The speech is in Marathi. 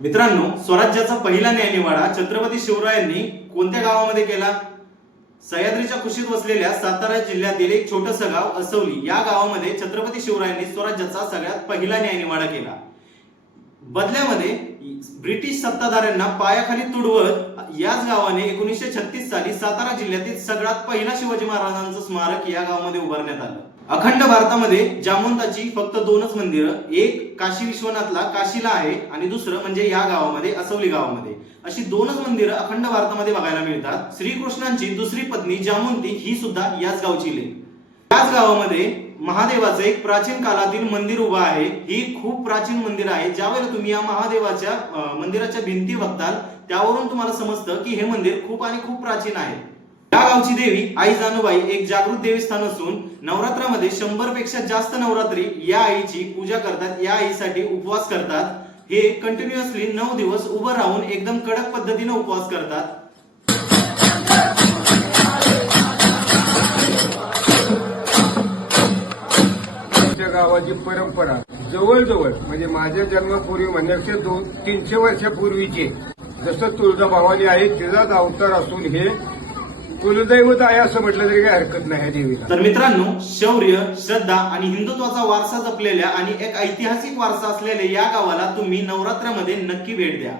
मित्रांनो, स्वराज्याचा पहिला न्यायनिवाडा छत्रपती शिवरायांनी कोणत्या गावामध्ये केला? सह्याद्रीच्या कुशीत वसलेल्या सातारा जिल्ह्यातील एक छोटंसं गाव असवली या गावामध्ये छत्रपती शिवरायांनी स्वराज्याचा सगळ्यात पहिला न्यायनिवाडा केला। बदल्यामध्ये ब्रिटिश सत्ताधाऱ्यांना पायाखाली तुडवत याच गावाने 1936 साली सातारा जिल्ह्यातील सगळ्यात पहिला शिवाजी महाराजांचं स्मारक या गावामध्ये उभारण्यात आलं। अखंड भारतामध्ये जामवंताची फक्त दोनच मंदिरं, एक काशी विश्वनाथला काशीला आहे आणि दुसरं म्हणजे या गावामध्ये असवली गावामध्ये, अशी दोनच मंदिरं अखंड भारतामध्ये बघायला मिळतात। श्रीकृष्णांची दुसरी पत्नी जामवंती ही सुद्धा याच गावची लेक। याच गावामध्ये महादेवाचं एक प्राचीन काळातील मंदिर उभं आहे। ही खूप प्राचीन मंदिर आहे। ज्यावेळेला तुम्ही या महादेवाच्या मंदिराच्या भिंती बघताल त्यावरून तुम्हाला समजतं की हे मंदिर खूप आणि खूप प्राचीन आहे। या गावची देवी आई जानूबाई एक जागृत देवस्थान असून नवरात्रामध्ये 100 पेक्षा जास्त नवरात्री या आईची पूजा करतात। या आईसाठी उपवास करतात। हे कंटिन्युअसली 9 दिवस उभं राहून एकदम कडक पद्धतीने उपवास करतात। गावाची परंपरा जवळजवळ म्हणजे माझ्या जन्मापूर्वी म्हणण्यापेक्षा 200-300 वर्षापूर्वीचे जसं तुळजाभवानी आहे तिचाच अवतार असून हे कुलदैवत आहे असं म्हटलं तरी काही हरकत नाही देवीला। तर मित्रांनो, शौर्य, श्रद्धा आणि हिंदुत्वाचा वारसा जपलेल्या आणि एक ऐतिहासिक वारसा असलेल्या या गावाला तुम्ही नवरात्रामध्ये नक्की भेट द्या।